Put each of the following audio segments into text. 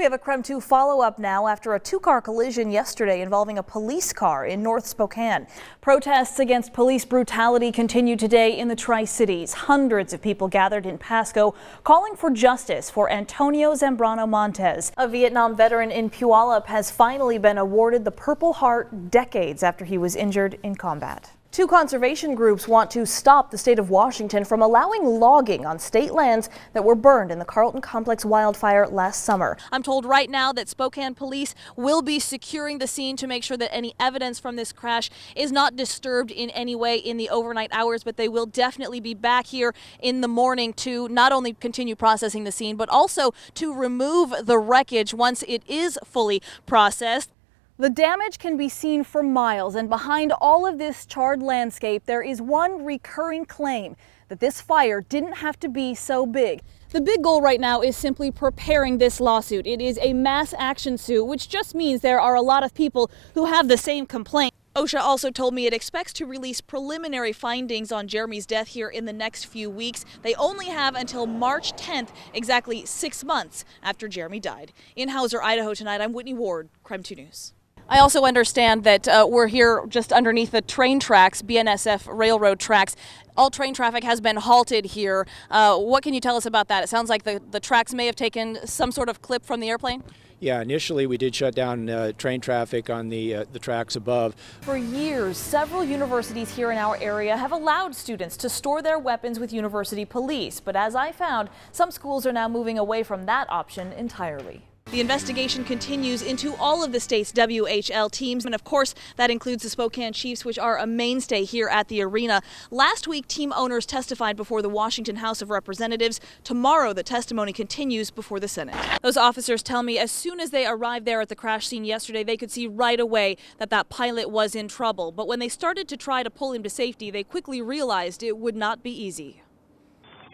We have a KREM 2 follow-up now after a two-car collision yesterday involving a police car in North Spokane. Protests against police brutality continue today in the Tri-Cities. Hundreds of people gathered in Pasco calling for justice for Antonio Zambrano Montes. A Vietnam veteran in Puyallup has finally been awarded the Purple Heart decades after he was injured in combat. Two conservation groups want to stop the state of Washington from allowing logging on state lands that were burned in the Carlton Complex wildfire last summer. I'm told right now that Spokane police will be securing the scene to make sure that any evidence from this crash is not disturbed in any way in the overnight hours, but they will definitely be back here in the morning to not only continue processing the scene, but also to remove the wreckage once it is fully processed. The damage can be seen for miles, and behind all of this charred landscape, there is one recurring claim that this fire didn't have to be so big. The big goal right now is simply preparing this lawsuit. It is a mass action suit, which just means there are a lot of people who have the same complaint. OSHA also told me it expects to release preliminary findings on Jeremy's death here in the next few weeks. They only have until March 10th, exactly 6 months after Jeremy died. In Hauser, Idaho tonight, I'm Whitney Ward, KREM 2 News. I also understand that we're here just underneath the train tracks, BNSF railroad tracks. All train traffic has been halted here. What can you tell us about that? It sounds like the tracks may have taken some sort of clip from the airplane. Yeah, initially we did shut down train traffic on the tracks above. For years, several universities here in our area have allowed students to store their weapons with university police. But as I found, some schools are now moving away from that option entirely. The investigation continues into all of the state's WHL teams, and of course that includes the Spokane Chiefs, which are a mainstay here at the arena. Last week, team owners testified before the Washington House of Representatives. Tomorrow, the testimony continues before the Senate. Those officers tell me as soon as they arrived there at the crash scene yesterday, they could see right away that pilot was in trouble. But when they started to try to pull him to safety, they quickly realized it would not be easy.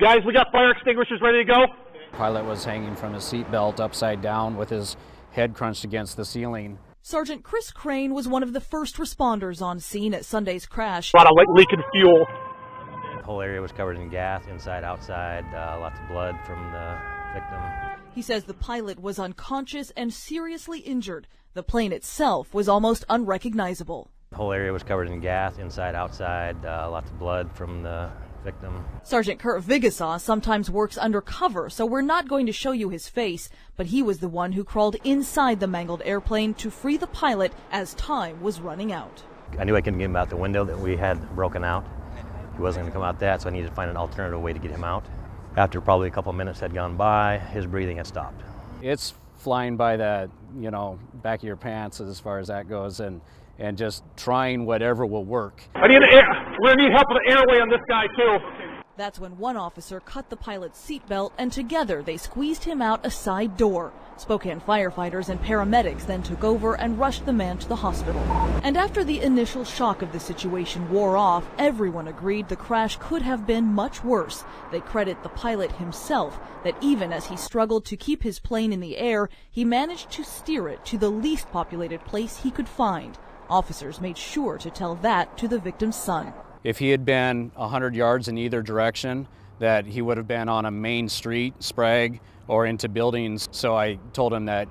Guys, we got fire extinguishers ready to go. Pilot was hanging from his seatbelt upside down with his head crunched against the ceiling. Sergeant Chris Crane was one of the first responders on scene at Sunday's crash. A lot of leaking fuel. The whole area was covered in gas, inside, outside, lots of blood from the victim. He says the pilot was unconscious and seriously injured. The plane itself was almost unrecognizable. The whole area was covered in gas, inside, outside, lots of blood from the victim. Sergeant Kurt Vigasaw sometimes works undercover, so we're not going to show you his face, but he was the one who crawled inside the mangled airplane to free the pilot as time was running out. I knew I couldn't get him out the window that we had broken out. He wasn't going to come out that, so I needed to find an alternative way to get him out. After probably a couple of minutes had gone by, his breathing had stopped. It's flying by the, back of your pants as far as that goes, and just trying whatever will work. We're going to need help with the airway on this guy, too. That's when one officer cut the pilot's seatbelt, and together they squeezed him out a side door. Spokane firefighters and paramedics then took over and rushed the man to the hospital. And after the initial shock of the situation wore off, everyone agreed the crash could have been much worse. They credit the pilot himself, that even as he struggled to keep his plane in the air, he managed to steer it to the least populated place he could find. Officers made sure to tell that to the victim's son. If he had been 100 yards in either direction, that he would have been on a main street, Sprague, or into buildings. So I told him that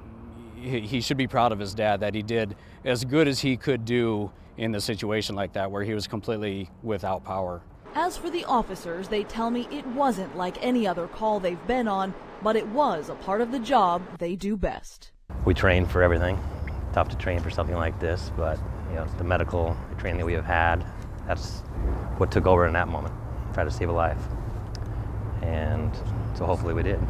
he should be proud of his dad, that he did as good as he could do in a situation like that, where he was completely without power. As for the officers, they tell me it wasn't like any other call they've been on, but it was a part of the job they do best. We train for everything. Tough to train for something like this, but the medical training that we have had, that's what took over in that moment. Try to save a life, and so hopefully we did.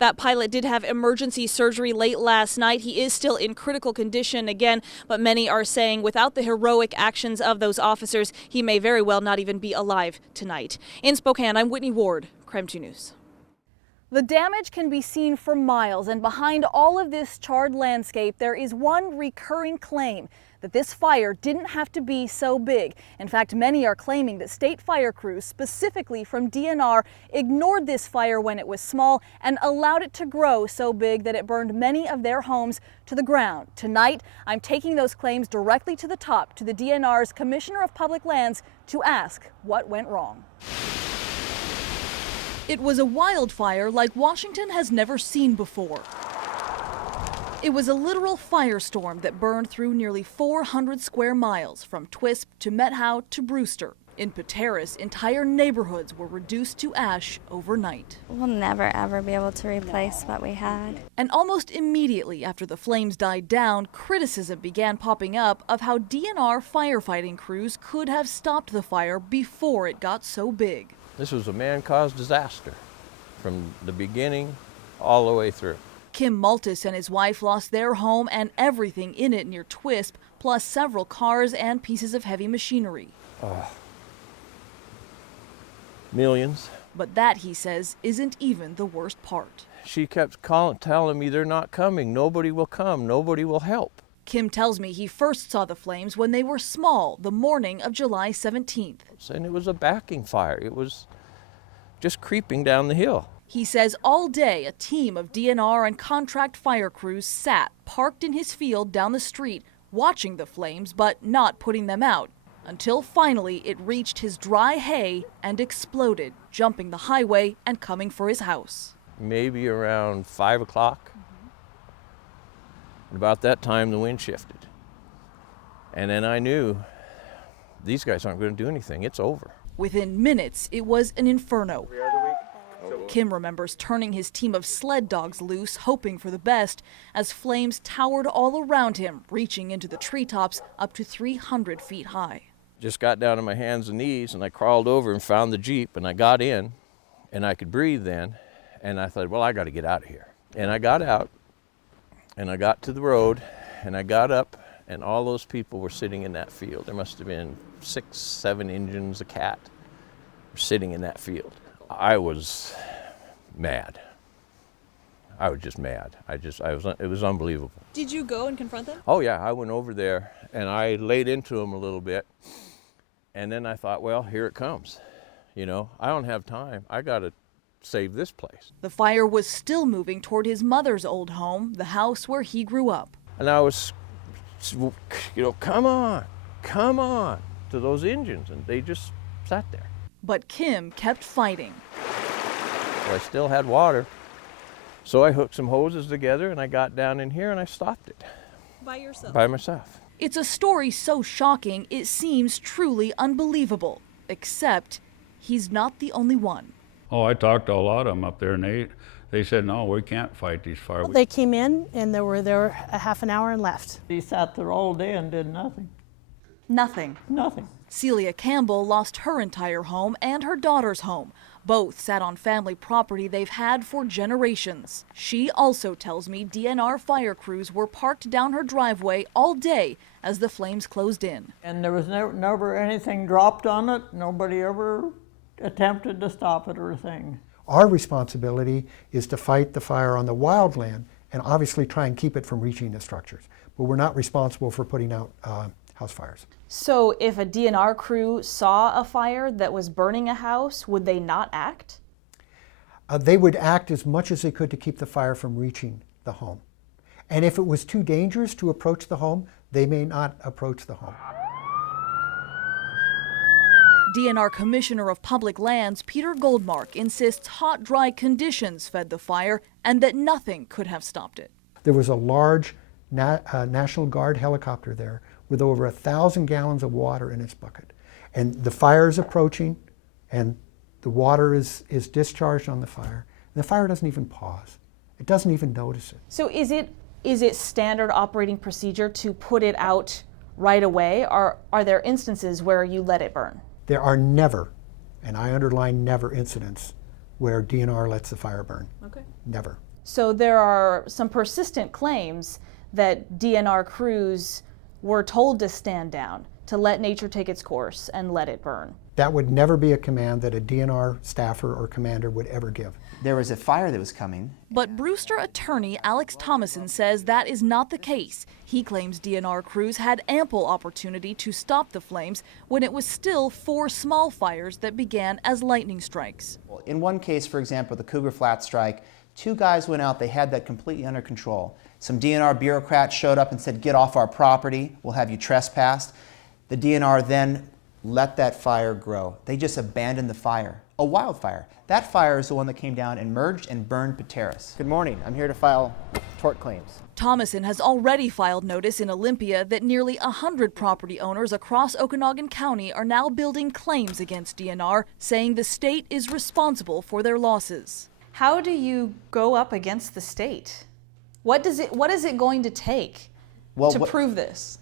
That pilot did have emergency surgery late last night. He is still in critical condition again, but many are saying without the heroic actions of those officers, he may very well not even be alive tonight. In Spokane, I'm Whitney Ward, KREM 2 News. The damage can be seen for miles, and behind all of this charred landscape, there is one recurring claim that this fire didn't have to be so big. In fact, many are claiming that state fire crews, specifically from DNR, ignored this fire when it was small and allowed it to grow so big that it burned many of their homes to the ground. Tonight, I'm taking those claims directly to the top, to the DNR's Commissioner of Public Lands, to ask what went wrong. It was a wildfire like Washington has never seen before. It was a literal firestorm that burned through nearly 400 square miles from Twisp to Methow to Brewster. In Pateros, entire neighborhoods were reduced to ash overnight. We'll never ever be able to replace what we had. And almost immediately after the flames died down, criticism began popping up of how DNR firefighting crews could have stopped the fire before it got so big. This was a man-caused disaster from the beginning all the way through. Kim Maltus and his wife lost their home and everything in it near Twisp, plus several cars and pieces of heavy machinery. Millions. But that, he says, isn't even the worst part. She kept telling me they're not coming, nobody will come, nobody will help. Kim tells me he first saw the flames when they were small, the morning of July 17th. And it was a backing fire. It was just creeping down the hill. He says all day a team of DNR and contract fire crews sat parked in his field down the street, watching the flames but not putting them out, until finally it reached his dry hay and exploded, jumping the highway and coming for his house. Maybe around 5 o'clock. About that time the wind shifted. And then I knew these guys aren't going to do anything, it's over. Within minutes, it was an inferno. Kim remembers turning his team of sled dogs loose, hoping for the best, as flames towered all around him, reaching into the treetops up to 300 feet high. Just got down on my hands and knees and I crawled over and found the Jeep and I got in and I could breathe then. And I thought, well, I got to get out of here. And I got out and I got to the road and I got up and all those people were sitting in that field. There must have been 6, 7 engines, a cat, were sitting in that field. I was mad. I was just mad. It was unbelievable. Did you go and confront them? Oh yeah, I went over there and I laid into them a little bit. And then I thought, well, here it comes. You know, I don't have time. I got to save this place. The fire was still moving toward his mother's old home, the house where he grew up. And I was, you know, come on, to those engines. And they just sat there. But Kim kept fighting. Well, I still had water. So I hooked some hoses together and I got down in here and I stopped it. By yourself? By myself. It's a story so shocking it seems truly unbelievable, except he's not the only one. Oh, I talked to a lot of them up there and they said, no, we can't fight these fires. They came in and they were there a half an hour and left. He sat there all day and did nothing. Nothing. Nothing. Celia Campbell lost her entire home and her daughter's home. Both sat on family property they've had for generations. She also tells me DNR fire crews were parked down her driveway all day as the flames closed in. And there was never anything dropped on it. Nobody ever attempted to stop it or a thing. Our responsibility is to fight the fire on the wildland and obviously try and keep it from reaching the structures. But we're not responsible for putting out house fires. So if a DNR crew saw a fire that was burning a house, would they not act? They would act as much as they could to keep the fire from reaching the home. And if it was too dangerous to approach the home, they may not approach the home. DNR Commissioner of Public Lands Peter Goldmark insists hot, dry conditions fed the fire and that nothing could have stopped it. There was a large National Guard helicopter there with over 1,000 gallons of water in its bucket. And the fire is approaching and the water is discharged on the fire. And the fire doesn't even pause. It doesn't even notice it. So is it standard operating procedure to put it out right away, or are there instances where you let it burn? There are never, and I underline never, incidents where DNR lets the fire burn. Okay. Never. So there are some persistent claims that DNR crews were told to stand down, to let nature take its course and let it burn. That would never be a command that a DNR staffer or commander would ever give. There was a fire that was coming. But Brewster attorney Alex Thomason says that is not the case. He claims DNR crews had ample opportunity to stop the flames when it was still 4 small fires that began as lightning strikes. In one case, for example, the Cougar Flat strike, 2 guys went out, they had that completely under control. Some DNR bureaucrats showed up and said, get off our property, we'll have you trespassed. The DNR then let that fire grow. They just abandoned the fire, a wildfire. That fire is the one that came down and merged and burned Pateros. Good morning, I'm here to file tort claims. Thomason has already filed notice in Olympia that nearly 100 property owners across Okanogan County are now building claims against DNR, saying the state is responsible for their losses. How do you go up against the state? What is it going to take to prove this?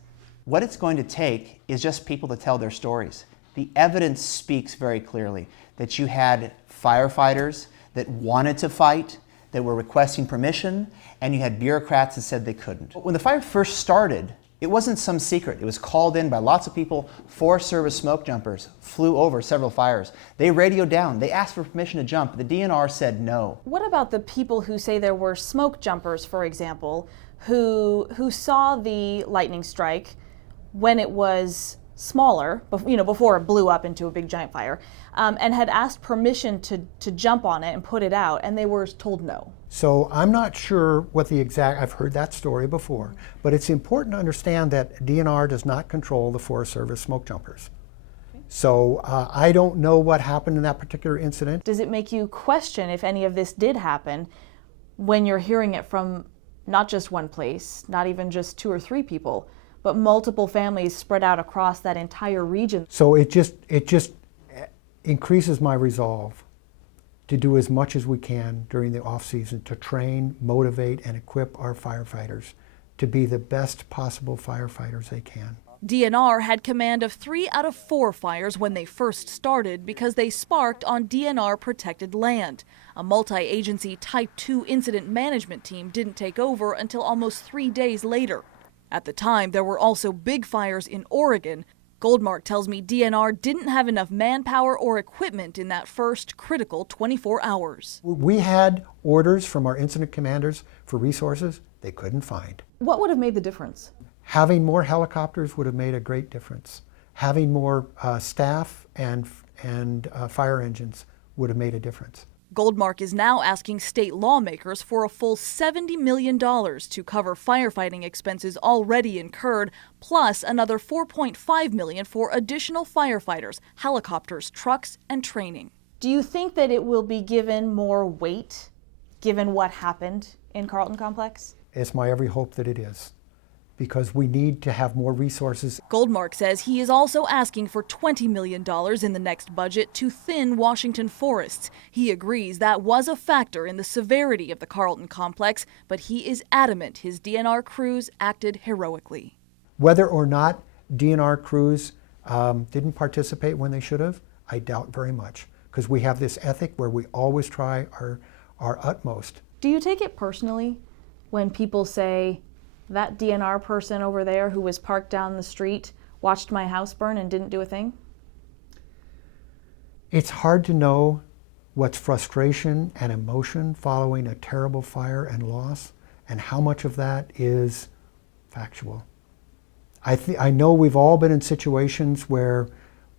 What it's going to take is just people to tell their stories. The evidence speaks very clearly that you had firefighters that wanted to fight, that were requesting permission, and you had bureaucrats that said they couldn't. When the fire first started, it wasn't some secret. It was called in by lots of people. Forest Service smoke jumpers flew over several fires. They radioed down. They asked for permission to jump. The DNR said no. What about the people who say there were smoke jumpers, for example, who saw the lightning strike when it was smaller, before it blew up into a big giant fire, and had asked permission to jump on it and put it out, and they were told no? So I'm not sure what the exact, I've heard that story before, but it's important to understand that DNR does not control the Forest Service smoke jumpers. So I don't know what happened in that particular incident. Does it make you question if any of this did happen when you're hearing it from not just one place, not even just 2 or 3 people, but multiple families spread out across that entire region? So it just increases my resolve to do as much as we can during the off-season to train, motivate, and equip our firefighters to be the best possible firefighters they can. DNR had command of 3 out of 4 fires when they first started because they sparked on DNR-protected land. A multi-agency Type 2 incident management team didn't take over until almost 3 days later. At the time, there were also big fires in Oregon. Goldmark tells me DNR didn't have enough manpower or equipment in that first critical 24 hours. We had orders from our incident commanders for resources they couldn't find. What would have made the difference? Having more helicopters would have made a great difference. Having more staff and fire engines would have made a difference. Goldmark is now asking state lawmakers for a full $70 million to cover firefighting expenses already incurred, plus another $4.5 million for additional firefighters, helicopters, trucks, and training. Do you think that it will be given more weight, given what happened in Carlton Complex? It's my every hope that it is, because we need to have more resources. Goldmark says he is also asking for $20 million in the next budget to thin Washington forests. He agrees that was a factor in the severity of the Carlton complex, but he is adamant his DNR crews acted heroically. Whether or not DNR crews didn't participate when they should have, I doubt very much, because we have this ethic where we always try our utmost. Do you take it personally when people say, that DNR person over there who was parked down the street watched my house burn and didn't do a thing? It's hard to know what's frustration and emotion following a terrible fire and loss, and how much of that is factual. I know we've all been in situations where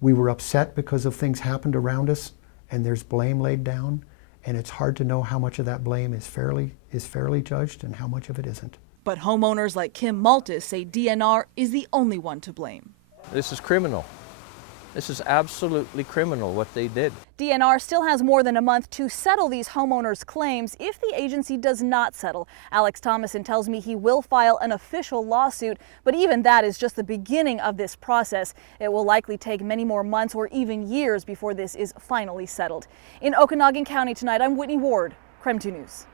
we were upset because of things happened around us and there's blame laid down, and it's hard to know how much of that blame is fairly judged and how much of it isn't. But homeowners like Kim Maltis say DNR is the only one to blame. This is criminal. This is absolutely criminal what they did. DNR still has more than a month to settle these homeowners' claims if the agency does not settle. Alex Thomason tells me he will file an official lawsuit, but even that is just the beginning of this process. It will likely take many more months or even years before this is finally settled. In Okanogan County tonight, I'm Whitney Ward, KREM 2 News.